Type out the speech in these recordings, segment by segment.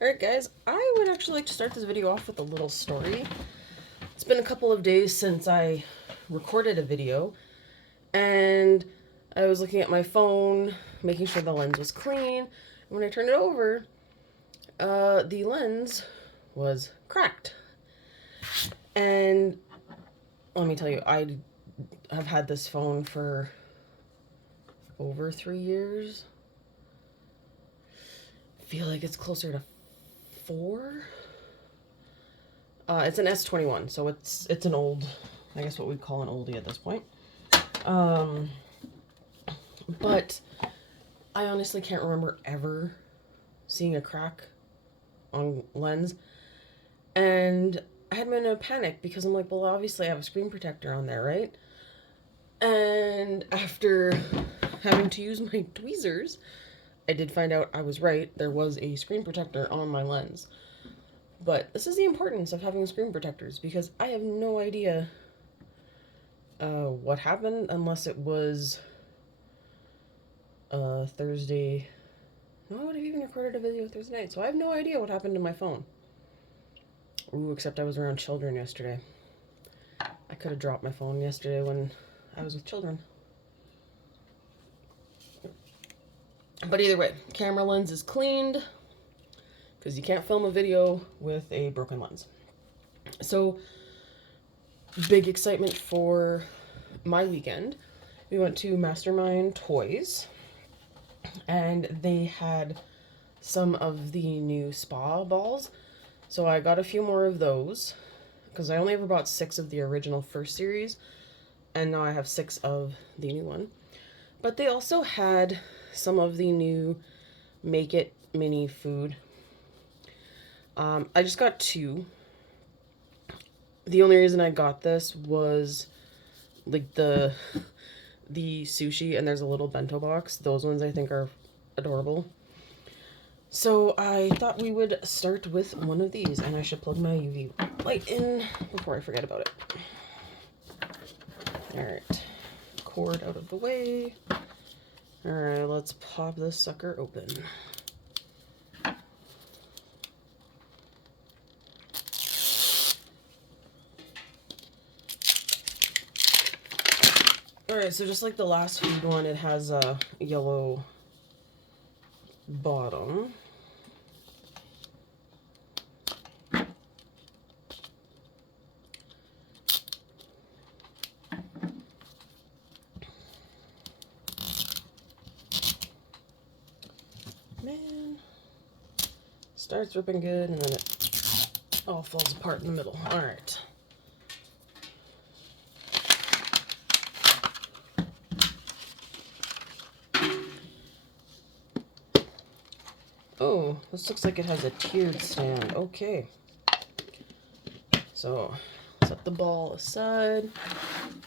Alright guys, I would actually like to start this video off with a little story. It's been a couple of days since I recorded a video, and I was looking at my phone, making sure the lens was clean, and when I turned it over, the lens was cracked. And let me tell you, I have had this phone for over 3 years. I feel like it's closer to 4. It's an S21, so it's an old, I guess what we'd call an oldie at this point. But I honestly can't remember ever seeing a crack on lens. And I had been in a panic because I'm like, well, obviously I have a screen protector on there, right? And after having to use my tweezers, I did find out I was right. There was a screen protector on my lens. But this is the importance of having screen protectors, because I have no idea what happened, unless it was Thursday. No, I would have even recorded a video Thursday night, so I have no idea what happened to my phone. Ooh, except I was around children yesterday. I could have dropped my phone yesterday when I was with children. But either way, camera lens is cleaned, because you can't film a video with a broken lens. So, big excitement for my weekend. We went to Mastermind Toys, and they had some of the new spa balls. So I got a few more of those, because I only ever bought 6 of the original first series, and now I have 6 of the new one. But they also had some of the new Make It mini food. I just got 2. The only reason I got this was like the sushi, and there's a little bento box. Those ones I think are adorable. So I thought we would start with one of these, and I should plug my UV light in before I forget about it. Alright, cord out of the way. Alright, let's pop this sucker open. Alright, so just like the last food one, it has a yellow bottom. Man, starts ripping good and then it all falls apart in the middle. Alright. Oh, this looks like it has a tiered stand. Okay. So, set the ball aside.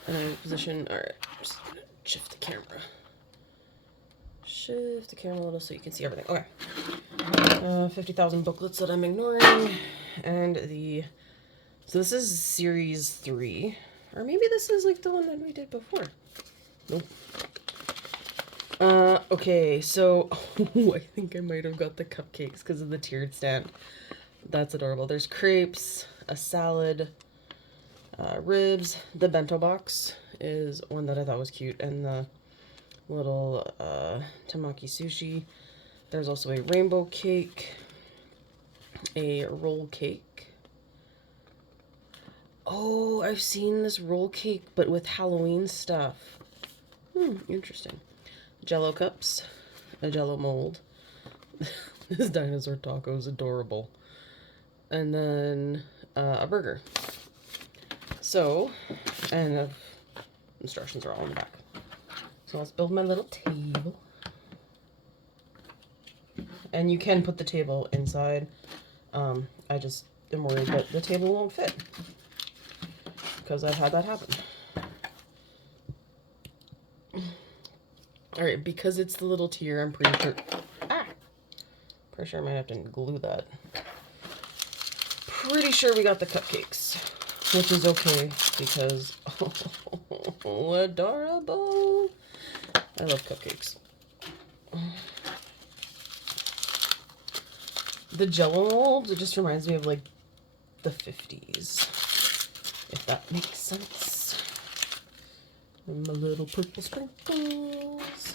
And then position. Alright, just gonna shift the camera. Shift the camera a little so you can see everything. Okay. 50,000 booklets that I'm ignoring. And the... So this is series 3. Or maybe this is like the one that we did before. Nope. Okay, so I think I might have got the cupcakes because of the tiered stand. That's adorable. There's crepes, a salad, ribs. The bento box is one that I thought was cute, and the little tamaki sushi. There's also a rainbow cake, a roll cake. Oh, I've seen this roll cake, but with Halloween stuff. Interesting. Jello cups, a Jello mold. This dinosaur taco is adorable. And then a burger. So, and instructions are all in the back. So let's build my little table. And you can put the table inside. I just am worried that the table won't fit, because I've had that happen. Alright, because it's the little tier, I'm pretty sure... Pretty sure I might have to glue that. Pretty sure we got the cupcakes, which is okay, because... Oh, adorable! I love cupcakes. The Jello mold, it just reminds me of like the 50s, if that makes sense. And my little purple sprinkles.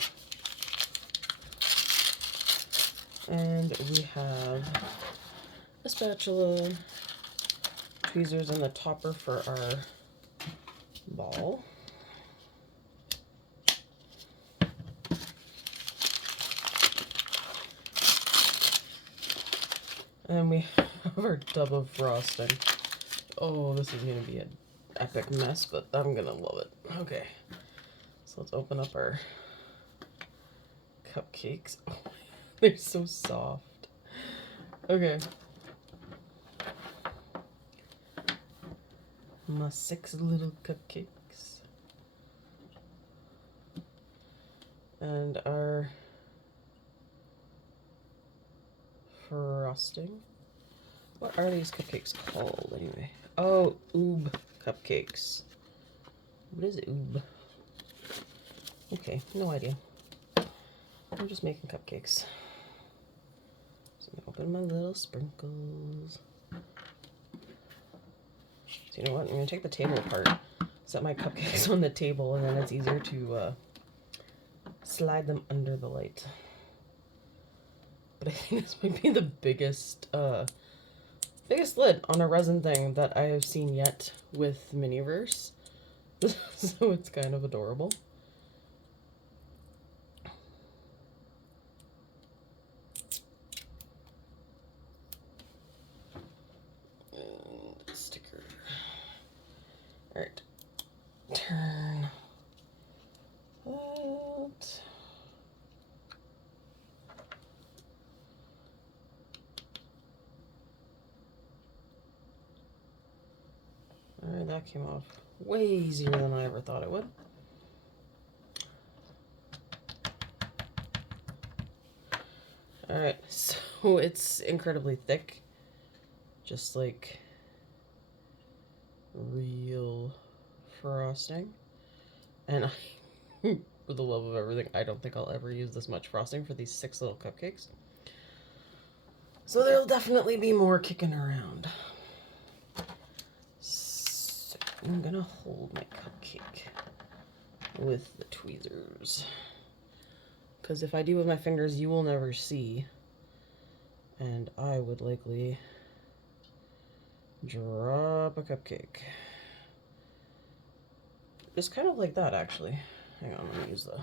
And we have a spatula, tweezers, and the topper for our ball. And we have our tub of frosting. Oh, this is going to be an epic mess, but I'm going to love it. Okay, so let's open up our cupcakes. Oh, they're so soft. Okay. My 6 little cupcakes. And our frosting. What are these cupcakes called anyway? Oh, oob cupcakes. What is oob? Okay, no idea. I'm just making cupcakes. So I'm gonna open my little sprinkles. So you know what? I'm gonna take the table apart, set my cupcakes on the table, and then it's easier to slide them under the light. But I think this might be the biggest lid on a resin thing that I have seen yet with Miniverse. So it's kind of adorable. And sticker. Alright. Turn that. Alright, that came off way easier than I ever thought it would. Alright, so it's incredibly thick. Just like real frosting. And I, for the love of everything, I don't think I'll ever use this much frosting for these 6 little cupcakes. So there'll definitely be more kicking around. So I'm gonna hold my cupcake with the tweezers. Because if I do with my fingers, you will never see. And I would likely drop a cupcake. Just kind of like that, actually. Hang on, let me use the...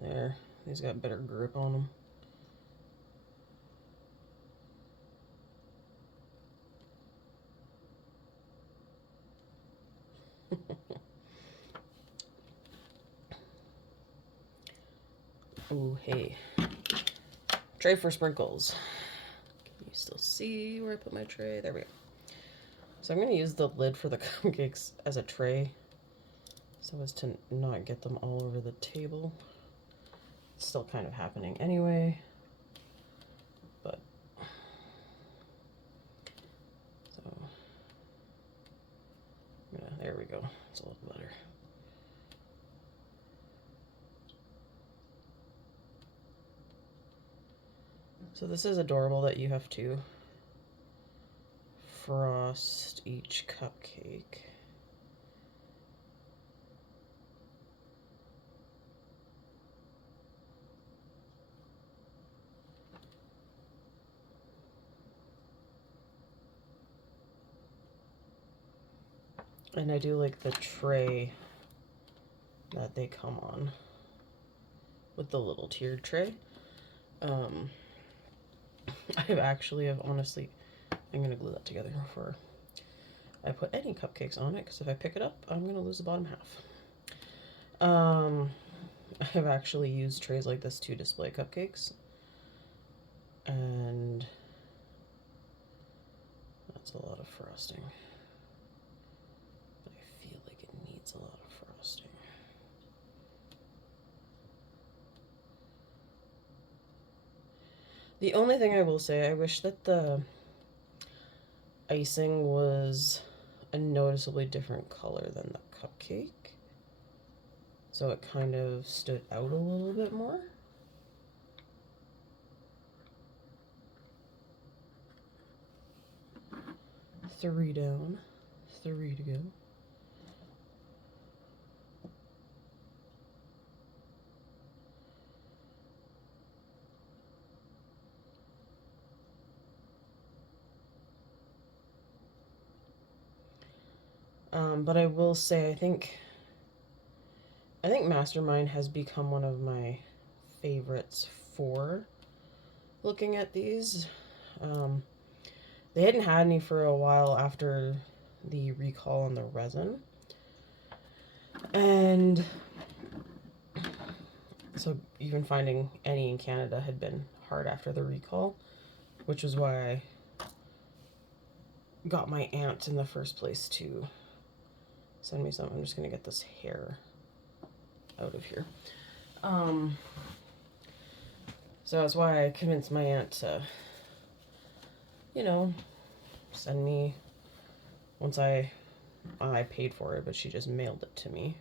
There, he's got better grip on them. Oh, hey. Tray for sprinkles. Can you still see where I put my tray? There we go. So I'm going to use the lid for the cupcakes as a tray so as to not get them all over the table. It's still kind of happening anyway, but so yeah, there we go. It's a little better. So this is adorable that you have to frost each cupcake. And I do like the tray that they come on with the little tiered tray. I've honestly, I'm gonna glue that together before I put any cupcakes on it, because if I pick it up, I'm gonna lose the bottom half. I've actually used trays like this to display cupcakes, and that's a lot of frosting. But I feel like it needs a lot of frosting. The only thing I will say, I wish that the icing was a noticeably different color than the cupcake. so it kind of stood out a little bit more. Three down, 3 to go. But I will say, I think Mastermind has become one of my favorites for looking at these. They hadn't had any for a while after the recall on the resin. And so even finding any in Canada had been hard after the recall, which was why I got my aunt in the first place to send me some. I'm just gonna get this hair out of here. So that's why I convinced my aunt to, you know, send me, once I paid for it, but she just mailed it to me.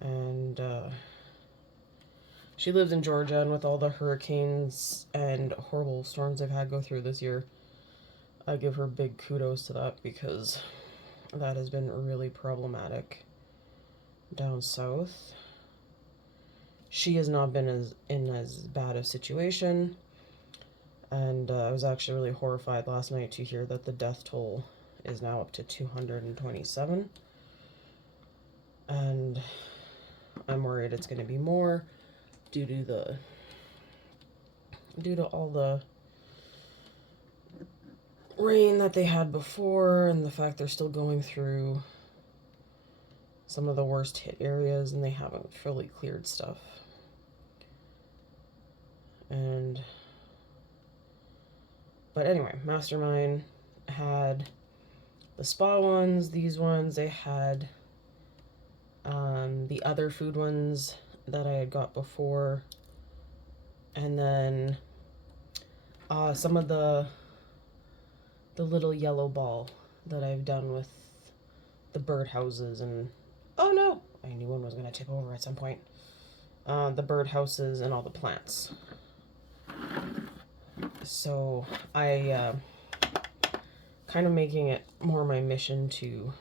And she lives in Georgia, and with all the hurricanes and horrible storms they've had go through this year, I give her big kudos to that, because that has been really problematic down south. She has not been in as bad a situation, and I was actually really horrified last night to hear that the death toll is now up to 227, and I'm worried it's going to be more due to all the rain that they had before, and the fact they're still going through some of the worst hit areas and they haven't fully cleared stuff. But anyway, Mastermind had the spa ones, these ones, they had the other food ones that I had got before, and then some of the little yellow ball that I've done with the birdhouses, and oh no, I knew one was going to tip over at some point. The birdhouses and all the plants. So I kind of making it more my mission to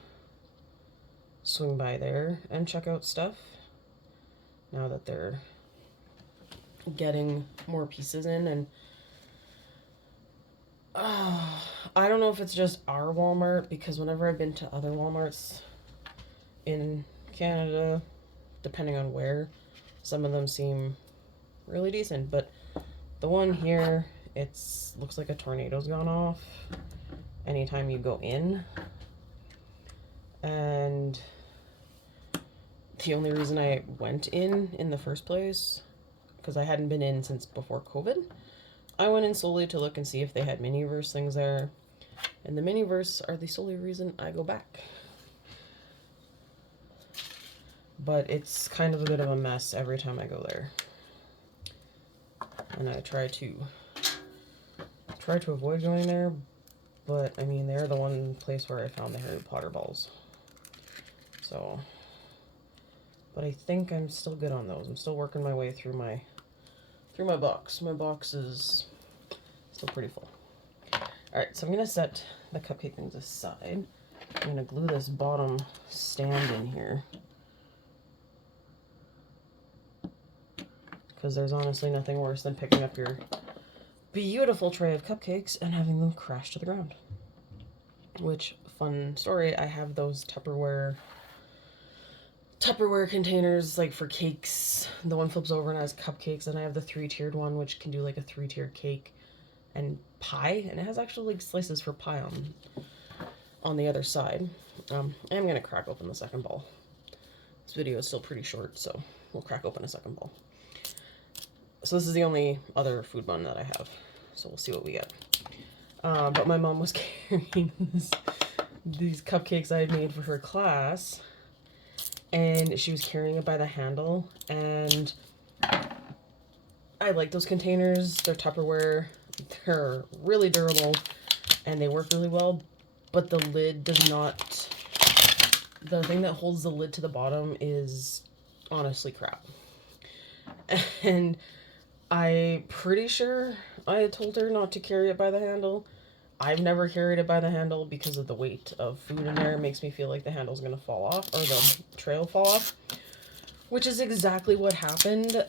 swing by there and check out stuff now that they're getting more pieces in. And I don't know if it's just our Walmart, because whenever I've been to other Walmarts in Canada, depending on where, some of them seem really decent, but the one here, looks like a tornado's gone off anytime you go in. And the only reason I went in the first place, because I hadn't been in since before COVID, I went in solely to look and see if they had Miniverse things there. And the Miniverse are the solely reason I go back. But it's kind of a bit of a mess every time I go there. And I try to avoid going there, but I mean, they're the one place where I found the Harry Potter balls. So, but I think I'm still good on those. I'm still working my way through my box. My box is still pretty full. Alright, so I'm going to set the cupcake things aside. I'm going to glue this bottom stand in here, because there's honestly nothing worse than picking up your beautiful tray of cupcakes and having them crash to the ground. Which, fun story, I have those Tupperware containers, like for cakes. The one flips over and has cupcakes, and I have the 3-tiered one, which can do like a 3-tiered cake and pie, and it has actually like slices for pie on the other side. I'm gonna crack open the second ball. This video is still pretty short, so we'll crack open a second ball. So this is the only other food bun that I have, so we'll see what we get. But my mom was carrying these cupcakes I had made for her class, and she was carrying it by the handle, and I like those containers. They're Tupperware, they're really durable, and they work really well, but the lid does not, the thing that holds the lid to the bottom is honestly crap. And I'm pretty sure I had told her not to carry it by the handle. I've never carried it by the handle because of the weight of food in there. It makes me feel like the handle's gonna fall off, or the tray will fall off, which is exactly what happened.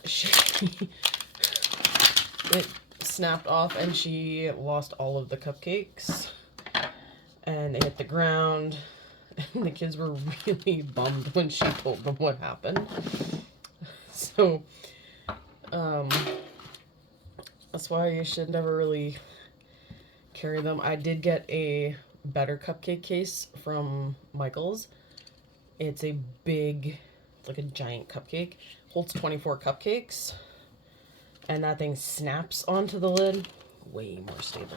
It snapped off and she lost all of the cupcakes and they hit the ground, and the kids were really bummed when she told them what happened. So, that's why you should never really carry them. I did get a better cupcake case from Michael's. It's a big, it's like a giant cupcake. Holds 24 cupcakes. And that thing snaps onto the lid. Way more stable.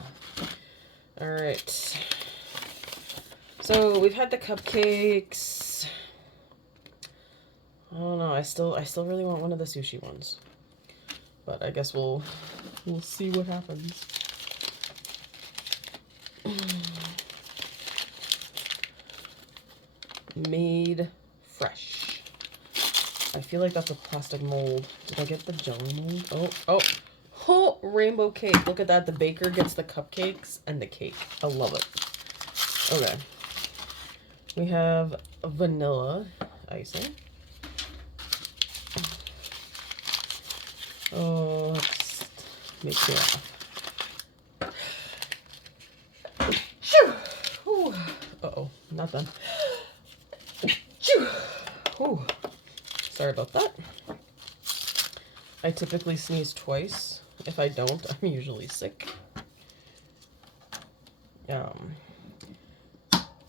Alright. So we've had the cupcakes. I don't know. I still really want one of the sushi ones. But I guess we'll see what happens. Made fresh. I feel like that's a plastic mold. Did I get the jelly mold? Oh, rainbow cake. Look at that. The baker gets the cupcakes and the cake. I love it. Okay. We have vanilla icing. Oh, let's make sure. Uh-oh, not done. Sorry about that. I typically sneeze twice. If I don't, I'm usually sick.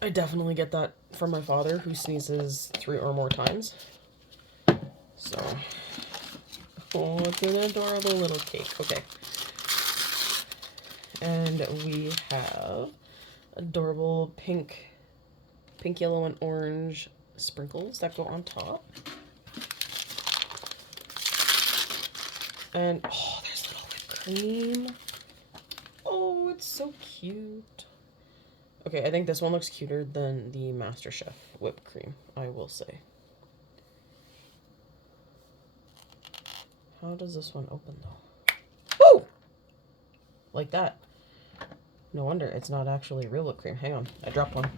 I definitely get that from my father, who sneezes 3 or more times. So, oh, it's an adorable little cake. Okay. And we have adorable pink, yellow, and orange sprinkles that go on top. And, oh, there's little whipped cream. Oh, it's so cute. Okay, I think this one looks cuter than the MasterChef whipped cream, I will say. How does this one open, though? Oh! Like that. No wonder it's not actually real whipped cream. Hang on, I dropped one.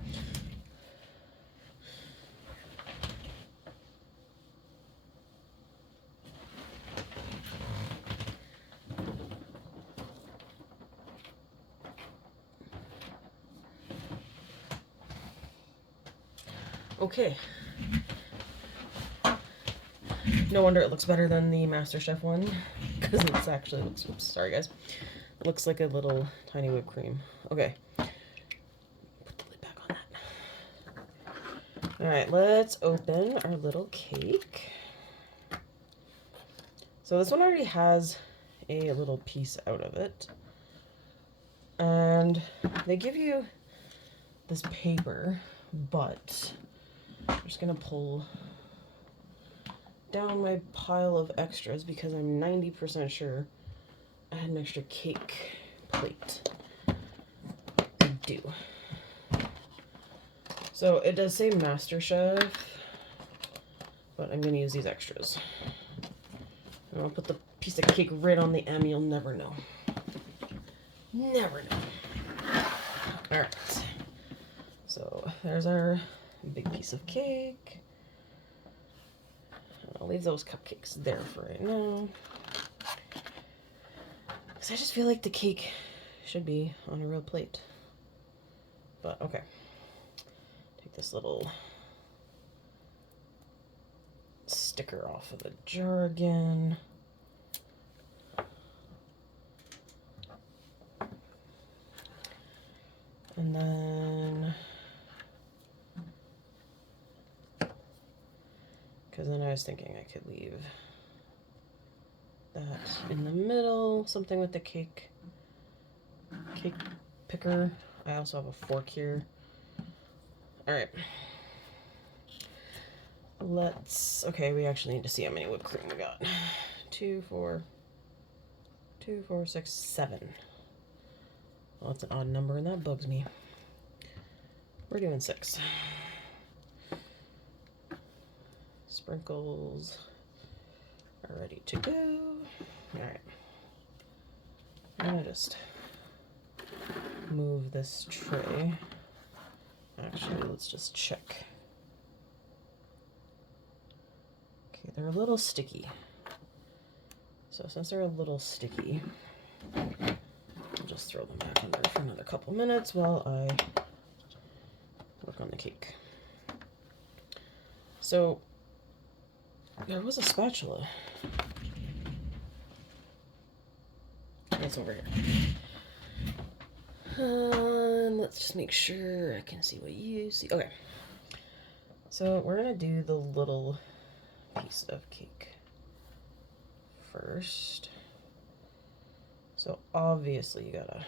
Okay. No wonder it looks better than the MasterChef one, because it's actually looks, oops, sorry guys. It looks like a little tiny whipped cream. Okay. Put the lid back on that. Alright, let's open our little cake. So this one already has a little piece out of it. And they give you this paper, but I'm just gonna pull down my pile of extras because I'm 90% sure I had an extra cake plate. I do. So it does say MasterChef, but I'm gonna use these extras. And I'll put the piece of cake right on the M. You'll never know. Never know. Alright. So there's our big piece of cake. I'll leave those cupcakes there for right now. Because I just feel like the cake should be on a real plate. But okay. Take this little sticker off of the jar again. And then, because then I was thinking I could leave that in the middle, something with the cake picker. I also have a fork here. All right. Okay, we actually need to see how many whipped cream we got. 2, 4, 6, 7. Well, that's an odd number, and that bugs me. We're doing 6. Sprinkles are ready to go. All right. I'm gonna just move this tray. Actually, let's just check. Okay, they're a little sticky. So since they're a little sticky, I'll just throw them back under for another couple minutes while I work on the cake. So there was a spatula. It's over here. Let's just make sure I can see what you see. Okay. So we're gonna do the little piece of cake first. So obviously you gotta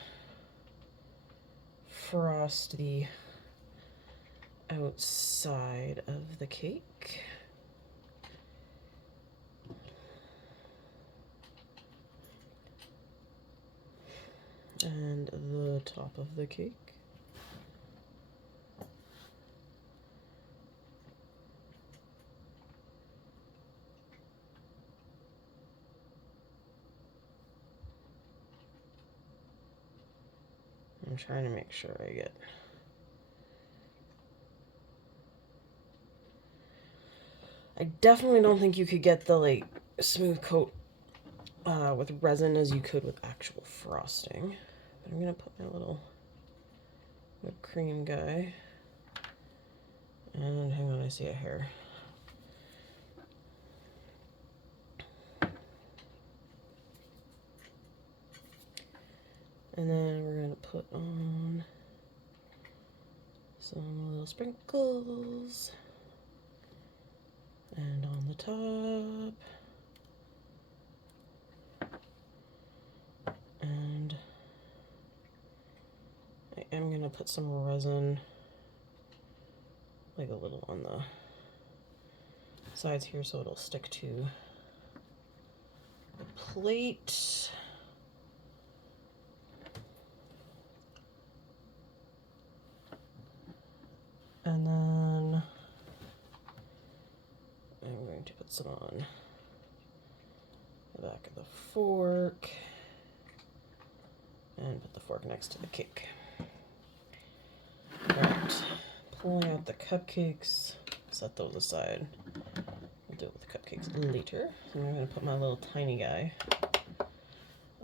frost the outside of the cake. And the top of the cake. I'm trying to make sure I get I definitely don't think you could get the like smooth coat with resin as you could with actual frosting. But I'm gonna put my little whipped cream guy. And hang on, I see a hair. And then we're gonna put on some little sprinkles. And on the top. And I am gonna put some resin, like a little on the sides here so it'll stick to the plate. And then I'm going to put some on the back of the fork and put the fork next to the cake. Alright, pulling out the cupcakes, set those aside. We'll deal with the cupcakes later. So I'm going to put my little tiny guy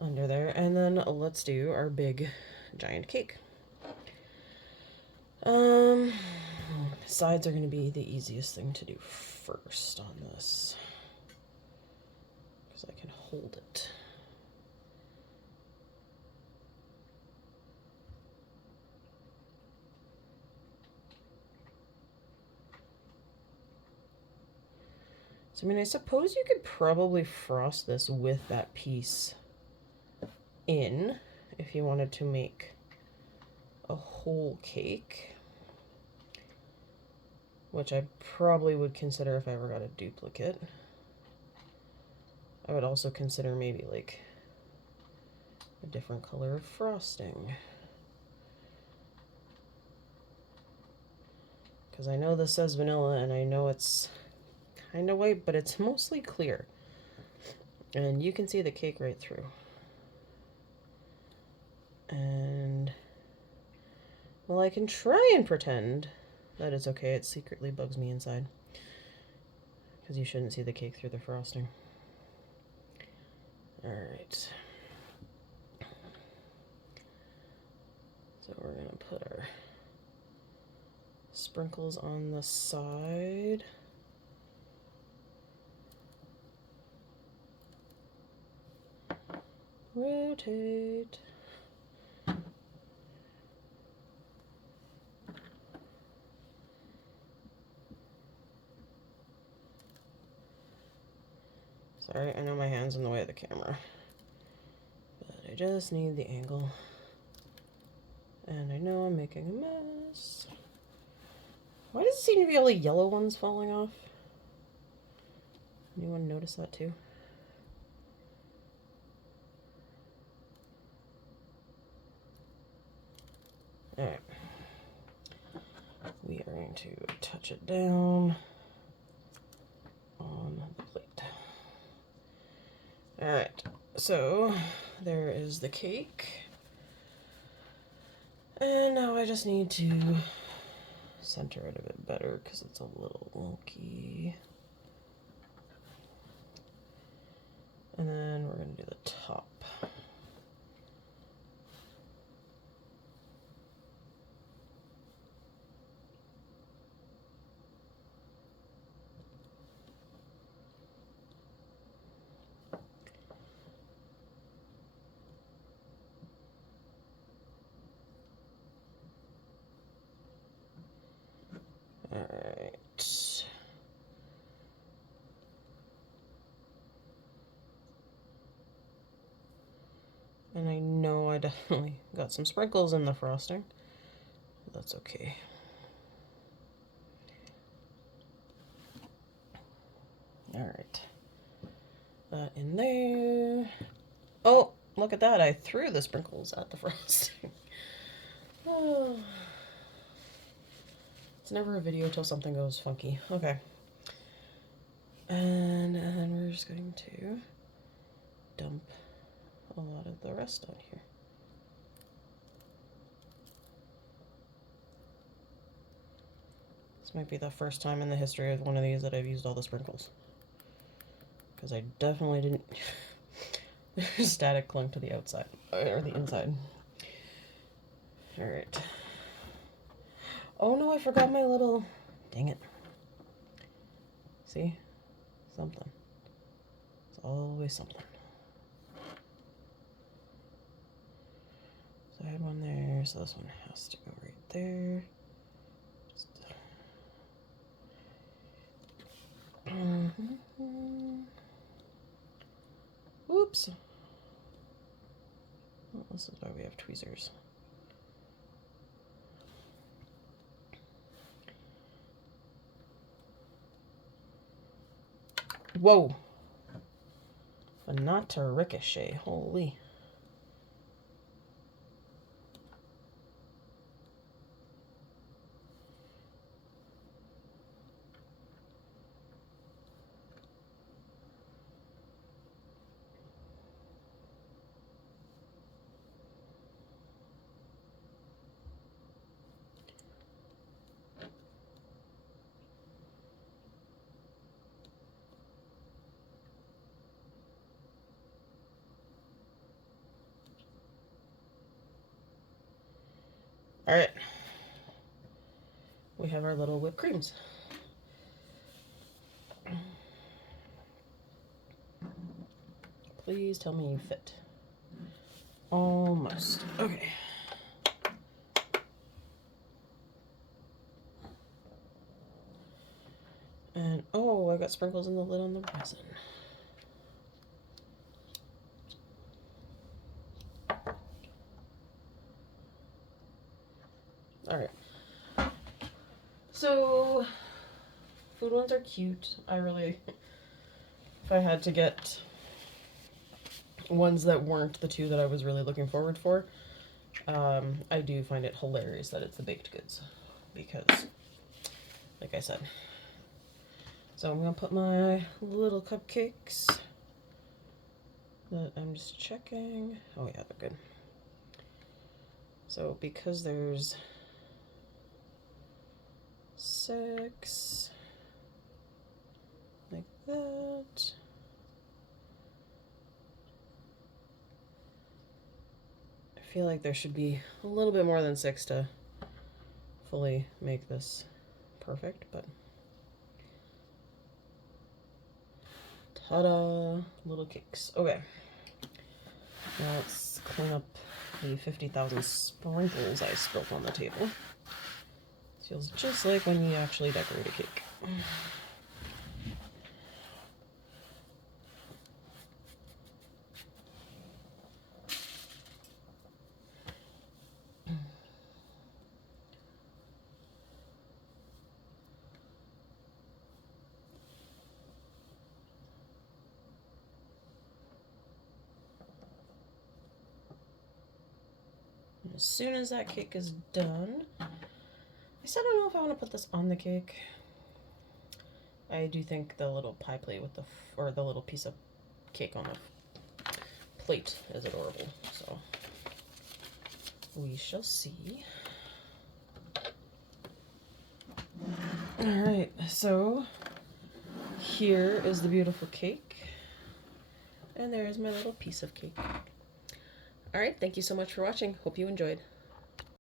under there, and then let's do our big giant cake. Sides are going to be the easiest thing to do first on this, because I can hold it. So, I mean, I suppose you could probably frost this with that piece in if you wanted to make a whole cake, which I probably would consider if I ever got a duplicate. I would also consider maybe like a different color of frosting, because I know this says vanilla and I know it's kind of white, but it's mostly clear and you can see the cake right through. And well, I can try and pretend that it's okay. It secretly bugs me inside because you shouldn't see the cake through the frosting. Alright. So we're going to put our sprinkles on the side. Rotate. Sorry, I know my hand's in the way of the camera, but I just need the angle. And I know I'm making a mess. Why does it seem to be all the yellow ones falling off? Anyone notice that too? Alright. We are going to touch it down. Alright, so there is the cake. And now I just need to center it a bit better because it's a little wonky. And then we're going to do the top. Alright. And I know I definitely got some sprinkles in the frosting. But that's okay. Alright. That in there. Oh, look at that. I threw the sprinkles at the frosting. Oh. It's never a video till something goes funky. Okay. And then we're just going to dump a lot of the rest on here. This might be the first time in the history of one of these that I've used all the sprinkles. Because I definitely didn't... There's static clung to the outside, or the inside. Alright. Oh no, I forgot my little... Dang it. See? Something. It's always something. So I had one there, so this one has to go right there. Just... Oops. Well, this is why we have tweezers. Whoa. But not to ricochet. Holy. All right. We have our little whipped creams. Please tell me you fit. Almost. Okay. And oh, I got sprinkles in the lid on the resin. All right. So, food ones are cute. I really, if I had to get ones that weren't the two that I was really looking forward for, I do find it hilarious that it's the baked goods because, like I said. So I'm gonna put my little cupcakes that I'm just checking. Oh yeah, they're good. So because there's 6 like that. I feel like there should be a little bit more than 6 to fully make this perfect, but ta-da! Little cakes. Okay. Now let's clean up the 50,000 sprinkles I spilled on the table. This feels just like when you actually decorate a cake. As soon as that cake is done, I still don't know if I want to put this on the cake. I do think the little pie plate with the, or the little piece of cake on the plate is adorable. So we shall see. Alright, so here is the beautiful cake. And there is my little piece of cake. Alright, thank you so much for watching. Hope you enjoyed.